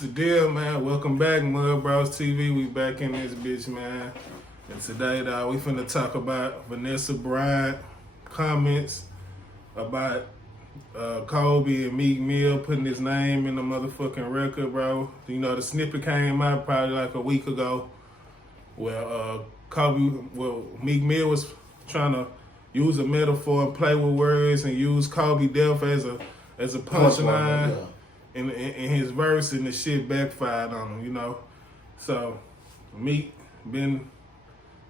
the deal, man. Welcome back, MuddBros TV. We back in this bitch, man. And today, we finna talk about Vanessa Bryant comments about Kobe and Meek Mill putting his name in the motherfucking record, bro. You know, the snippet came out probably like a week ago where Meek Mill was trying to use a metaphor and play with words and use Kobe death as a punchline in his verse, and the shit backfired on him, you know. So Meek been,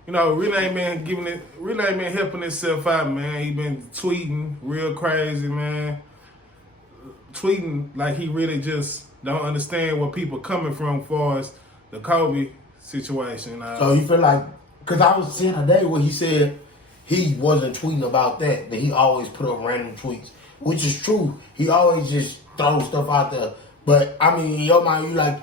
you know, really ain't been helping himself out, man. He been tweeting real crazy, man. Tweeting like he really just don't understand where people coming from as far as the Kobe situation. So you feel like, because I was seeing a day where he said he wasn't tweeting about that he always put up random tweets, which is true. He always just throws stuff out there. But, I mean, in your mind, you like,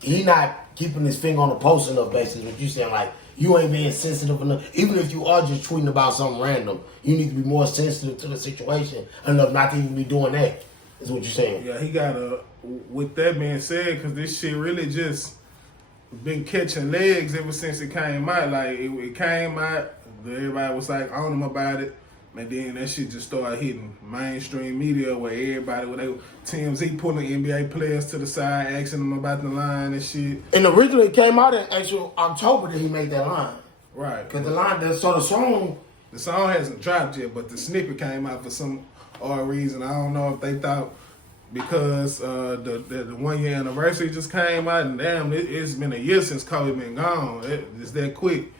he not keeping his finger on the pulse enough, basically, what you saying. Like, you ain't being sensitive enough. Even if you are just tweeting about something random, you need to be more sensitive to the situation enough not to even be doing that, is what you're saying. Yeah, he got with that being said, because this shit really just been catching legs ever since it came out. Like, it came out, everybody was like on him about it, and then that shit just started hitting mainstream media where TMZ pulling NBA players to the side, asking them about the line and shit. And originally it came out in actual October that he made that line. Right. Because the song hasn't dropped yet, but the snippet came out for some odd reason. I don't know if they thought because the 1 year anniversary just came out, and damn, it's been a year since Kobe been gone. It's that quick.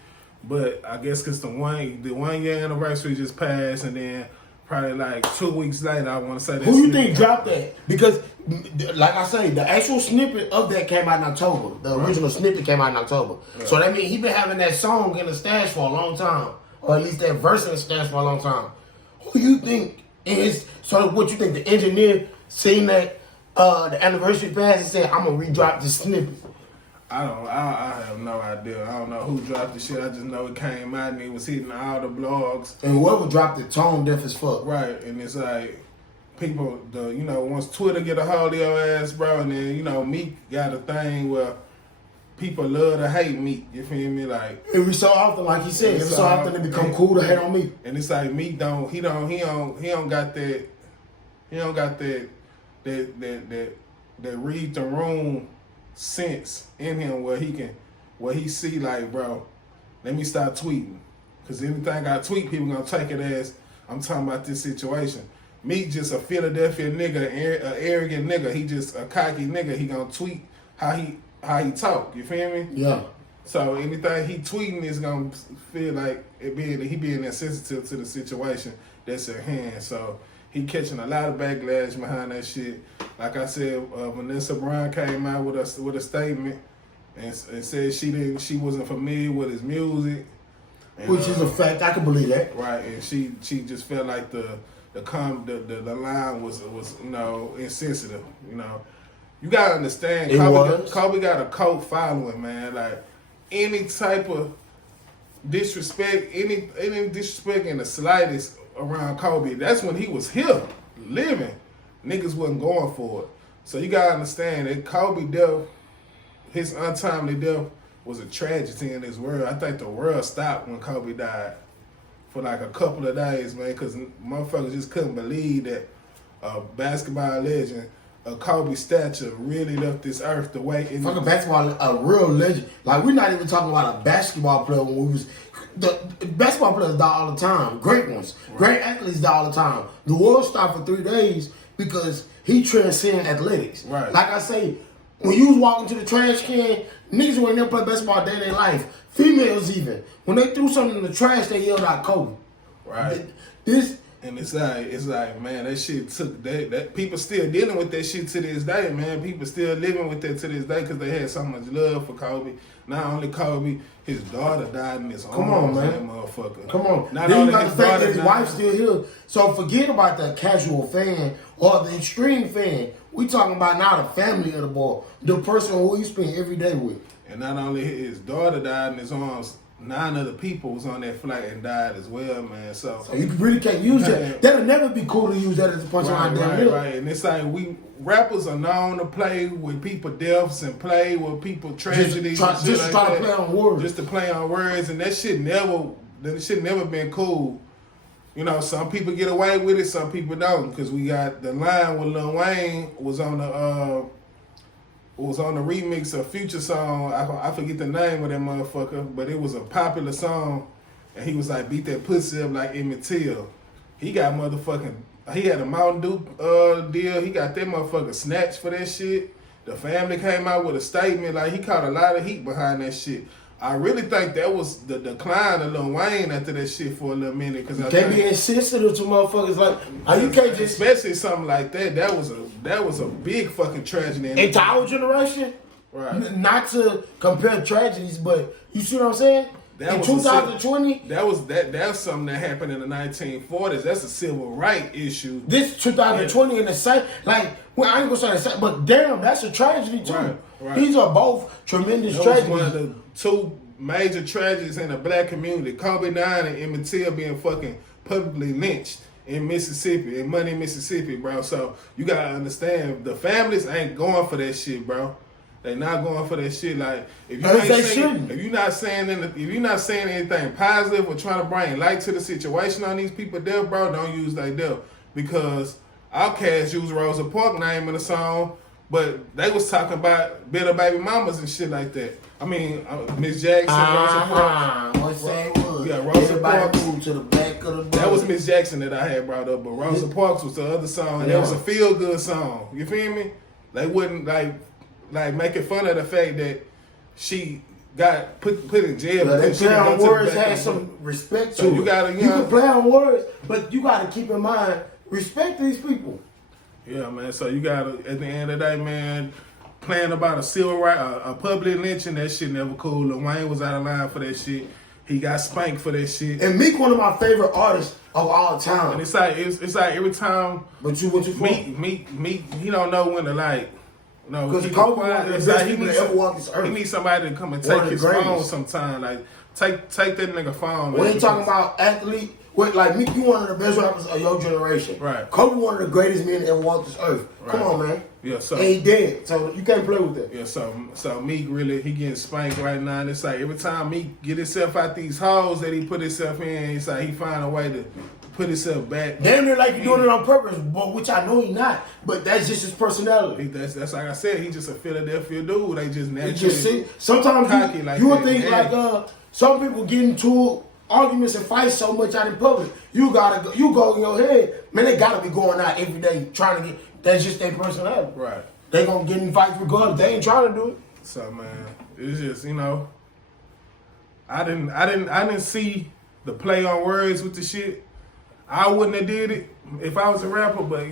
But I guess because the 1 year anniversary just passed, and then probably like 2 weeks later, I want to say that. Who you think dropped that? Because, like I say, the actual snippet of that came out in October. The original snippet came out in October. Right. So that means he been having that song in the stash for a long time, or at least that verse in the stash for a long time. Who you think is? So what you think? The engineer seen that the anniversary passed and said, "I'm gonna re-drop this snippet." I have no idea. I don't know who dropped the shit. I just know it came out and it was hitting all the blogs. And whoever dropped it, tone deaf as fuck. Right, and it's like people, once Twitter get a hold of your ass, bro, and then Meek got a thing where people love to hate Meek. You feel me? Like every so often, like he said, every so often it become cool to hate on Meek. And it's like Meek don't got that. He don't got that read the room sense in him where he see like, bro, let me start tweeting, because anything I tweet, people gonna take it as I'm talking about this situation. Meek just a Philadelphia nigga, an arrogant nigga. He just a cocky nigga. He gonna tweet how he talk. You feel me? Yeah. So anything he tweeting is gonna feel like he being insensitive to the situation that's at hand. So he catching a lot of backlash behind that shit. Like I said, Vanessa Bryant came out with a statement and said she wasn't familiar with his music, and, which is a fact. I can believe that. Right, and she just felt like the line was insensitive. You gotta understand, Kobe got a cult following, man. Like any type of disrespect, any disrespect in the slightest around Kobe, that's when he was here living. Niggas wasn't going for it. So you gotta understand that Kobe death, his untimely death, was a tragedy in this world. I think the world stopped when Kobe died for like a couple of days, man, because motherfuckers just couldn't believe that a basketball legend, a Kobe stature, really left this earth the way it. Fucking basketball, a real legend. Like, we're not even talking about a basketball player when we was. The basketball players die all the time. Great ones. Right. Great athletes die all the time. The world stopped for 3 days because he transcended athletics. Right. Like I say, when you was walking to the trash can, niggas who ain't never played basketball day in their life, females even, when they threw something in the trash, they yelled out Kobe. Right. And it's like, man, that shit took that people still dealing with that shit to this day, man. People still living with that to this day because they had so much love for Kobe. Not only Kobe, his daughter died in his arms. Come on, man. That motherfucker. Come on. Not then only you got his the fact daughter that his wife's still here. So forget about the casual fan or the extreme fan. We talking about now the family of the boy, the person who he spent every day with. And not only his daughter died in his arms, 9 other people was on that flight and died as well, man. So you really can't use that. That'll never be cool to use that as a punchline. Right. And it's like rappers are known to play with people deaths and play with people tragedies. Just to try to play on words. Just to play on words, and that shit never been cool. You know, some people get away with it, some people don't. Because we got the line with Lil Wayne was on the remix of Future song. I forget the name of that motherfucker, but it was a popular song. And he was like, beat that pussy up like Emmett Till. He got he had a Mountain Dew deal. He got that motherfucker snatched for that shit. The family came out with a statement. Like, he caught a lot of heat behind that shit. I really think that was the decline of Lil Wayne after that shit for a little minute. Cause you can't be insensitive to motherfuckers like you can't just, especially something like that. That was a big fucking tragedy. And to our generation, right? Not to compare tragedies, but you see what I'm saying? In 2020, that's something that happened in the 1940s. That's a civil rights issue. This 2020 in the same, like, well, I ain't gonna say the same, but damn, that's a tragedy too. Right. These are both tremendous tragedies. One of the 2 major tragedies in the black community: Kobe 9 and Emmett Till being fucking publicly lynched in Mississippi, in Money, Mississippi, bro. So you gotta understand, the families ain't going for that shit, bro. They not going for that shit. Like, if you're not saying anything positive or trying to bring light to the situation on these people there, bro, don't use they death. Because Outkast used Rosa Parks' name in the song, but they was talking about bitter baby mamas and shit like that. I mean, Miss Jackson, Rosa Parks. What's that word? Yeah, Rosa Parks. To the back of the book. That was Miss Jackson that I had brought up, but Rosa Parks was the other song, and that was a feel good song. You feel me? They wouldn't like making fun of the fact that she got put in jail. Yeah, they play on words had some respect to so it. You can play on words, but you gotta keep in mind, respect these people. Yeah, man. So you gotta, at the end of the day, man, playing about a civil right, a public lynching, that shit never cool. Lil Wayne was out of line for that shit. He got spanked for that shit. And Meek, one of my favorite artists of all time. And it's like every time. But what you Meek, he don't know when to like. No, because he needs somebody to come and take his phone sometime. Like, take that nigga phone. We ain't talking about athlete. Like Meek, you one of the best rappers of your generation. Right. Kobe, one of the greatest men that ever walked this earth. Right. Come on, man. Yeah. So and he dead, so you can't play with that. Yeah. So Meek really, he getting spanked right now. And it's like every time Meek get himself out these holes that he put himself in, it's like he find a way to put himself back. Damn near like he doing it on purpose, but which I know he not. But that's just his personality. That's like I said, he just a Philadelphia dude. They just naturally sometimes cocky like you would think like some people get into arguments and fights so much out in public. You go in your head, man. They gotta be going out every day trying to get. That's just their personality. Right. They gonna get in fights regardless. They ain't trying to do it. So man, it's just I didn't see the play on words with the shit. I wouldn't have did it if I was a rapper, but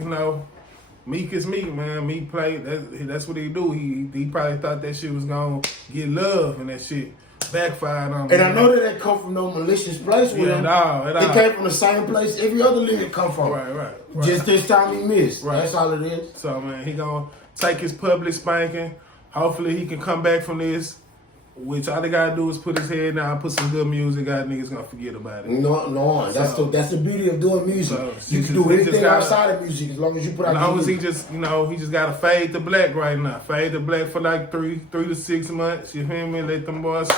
Meek is Meek, man. Meek played. That's what he do. He probably thought that shit was gonna get love, and that shit backfired on him. And I know that come from no malicious place with him. It came from the same place every other lyric come from. Right. Just this time he missed. Right. That's all it is. So man, he gonna take his public spanking. Hopefully he can come back from this. Which all they gotta do is put his head down, put some good music out, niggas gonna forget about it. No, that's the beauty of doing music. So you can do anything outside of music as long as you put out. As long as he just gotta fade to black right now. Fade to black for like 3 to 6 months. You feel me? Let them boys.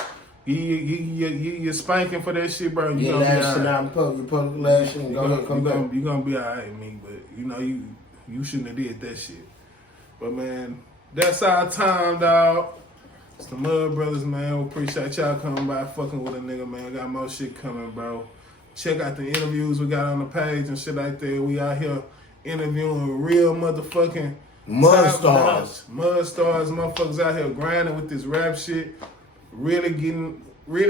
You're spanking for that shit, bro. You lashing out in public. You public lashing. You gonna be alright, me. But you shouldn't have did that shit. But man, that's our time, dog. It's the MuddBros, man. We appreciate y'all coming by, fucking with a nigga, man. Got more shit coming, bro. Check out the interviews we got on the page and shit like that. We out here interviewing real motherfucking mud stars. Mud stars, motherfuckers out here grinding with this rap shit. Really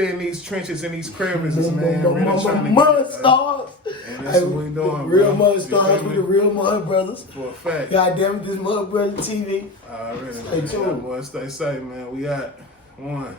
in these trenches, in these crevices, man. Really trying to mud stars. And that's what we doing, real bro. Mud stars with the real MuddBros. For a fact. Goddamn it, this MuddBros TV. Already, Stay tuned. Boy, stay safe, man. We out. 1.